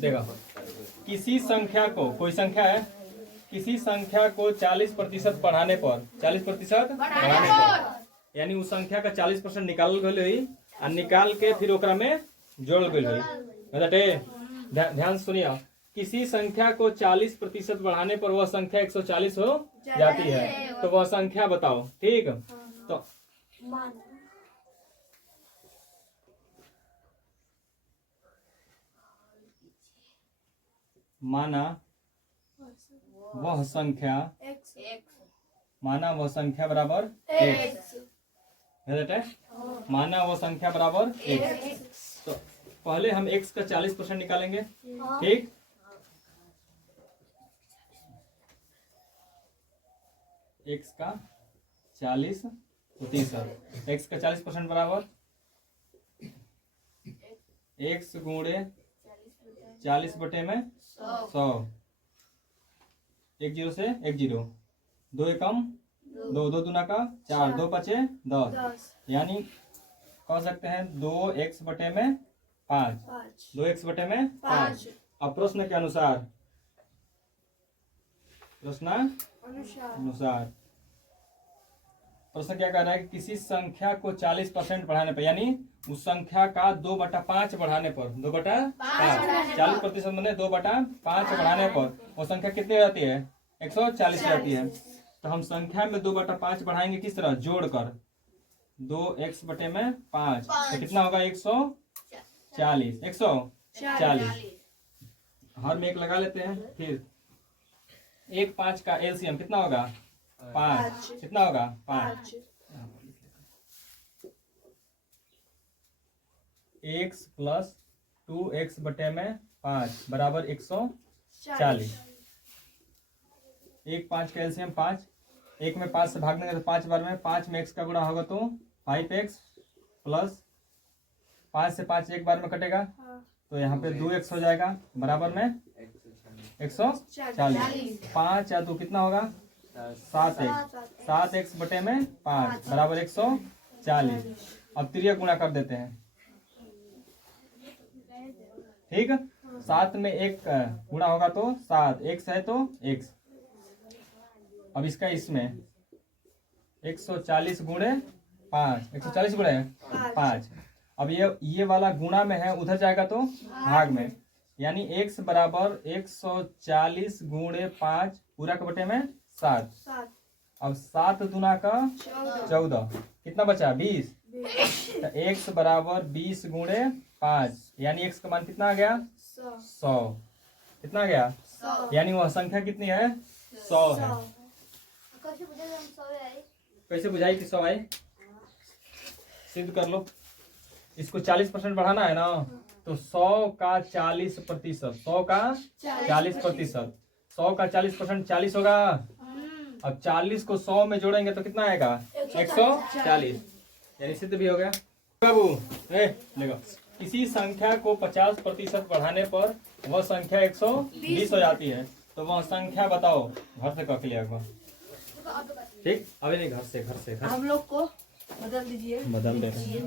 देखो, किसी संख्या को, कोई संख्या है, किसी संख्या को 40% बढ़ाने पर, 40% बढ़ाने पर, यानी उस संख्या का 40% निकाल गई और निकाल के फिर ओकरा में जोड़ गई। मतलब ध्यान सुनिए, किसी संख्या को 40% बढ़ाने पर वह संख्या 140 हो जाती है, तो वह संख्या बताओ। ठीक, तो माना वह संख्या, माना वह संख्या बराबर x, माना वह संख्या बराबर x। तो पहले हम x का 40% निकालेंगे। ठीक, x का 40%, x का 40% बराबर x गुणे 40 बटे में 100, 1 0 से 1 0, 2 एकम 2, 2 दूना का 4, 2 पचे 10, यानी कह सकते हैं 2x बटे में 5, 2x बटे में 5। अब प्रश्न के अनुसार, प्रश्न क्या कह रहा है कि किसी संख्या को 40% बढ़ाने पर, यानी उस संख्या का 2/5 बढ़ाने पर, 2/5, 40% मैंने 2/5 बढ़ाने पर वो संख्या कितनी रहती है? 140 रहती है। तो हम संख्या में 2/5 बढ़ाएंगे किस तरह? जोड़कर 2x बटे में 5, तो कितना होगा? 140, 140। हर में एक लगा लेते हैं। फिर 1 5 का एलसीएम कितना होगा? 5। कितना होगा? 5। x प्लस 2x बटे में 5 बराबर 140। 1 5 का एलसीएम 5, 1 में 5 से भाग देंगे तो 5 बार में 5 में x का गुणा होगा तो 5x प्लस 5 से 5 एक बार में कटेगा तो यहाँ पे 2x हो जाएगा बराबर में 140। 5 या 2 कितना होगा? 7x, 7x बटे में 5 बराबर 140। अब तिर्यक गुणा कर देते हैं। ठीक, 7 में 1 गुणा होगा तो 7, x है तो x। अब इसका इसमें 140 गुणे 5, 140 गुणे 5। अब ये वाला गुणा में है, उधर जाएगा तो भाग में, यानी x बराबर 140 गुणे 5 पूरा के बटे में 7। अब 7 दूना का 14, कितना बचा? 20। तो x बराबर 20 गुणे 5, यानी x का मान कितना आ गया? 100। कितना आ गया? 100। यानी वह संख्या कितनी है? 100 है। कैसे बुझाई कि 100 आई? सिद्ध कर लो। इसको 40% बढ़ाना है ना, तो 100 का 40%, 100 का 40%, 100 का 40% 40 होगा। अब 40 को 100 में जोड़ेंगे तो कितना आएगा? 140, यानी सिद्ध भी हो गया। बाबू देखो, किसी संख्या को 50% बढ़ाने पर वह संख्या 120 हो जाती है, तो वह संख्या बताओ। घर से कह लिया। ठीक, अभी नहीं, घर से हम लोग को बदल दीजिए। बदल दे रहे हैं।